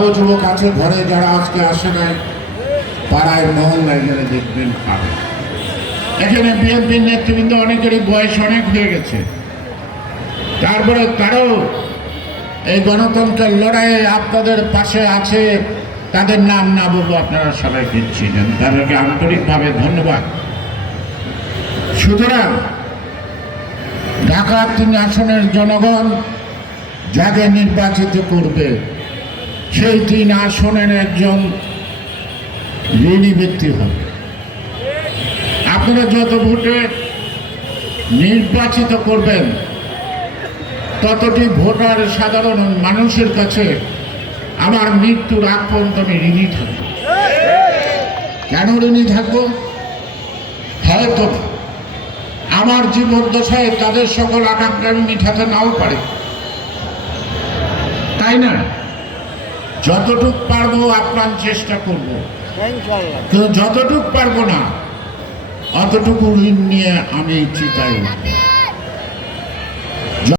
আরও যুবক আছে, ঘরে যারা আজকে আসে নাই, পাড়ায় মহল্লায় গেলে দেখবেন পাবে। এখানে বিএনপির নেতৃবৃন্দ অনেকেরই বয়স অনেক হয়ে গেছে। তারপরে তারাও এই গণতন্ত্রের লড়াইয়ে আপনাদের পাশে আছে, তাদের নাম না বলব, আপনারা সবাই চিনেন তাদেরকে আন্তরিকভাবে ধন্যবাদ। সুতরাং ঢাকা তিন আসনের জনগণ যাকে নির্বাচিত করবে সেই তিন আসনের একজন ঋণী ব্যক্তি হবে আপনারা যত ভোটে নির্বাচিত করবেন, ততটি ভোটার সাধারণ মানুষের কাছে আমার মৃত্যুর আগ পর্যন্ত আমি ঋণী থাকব। কেন ঋণী থাকব? হয়তো আমার জীবন দশায় তাদের সকল আকাঙ্ক্ষা আমি মিঠাতে নাও পারে। তাই না? যতটুক পারব আপ্রাণ চেষ্টা করব। কিন্তু যতটুক পারব না অতটুকু ঋণ নিয়ে আমি চিতায় উঠবো।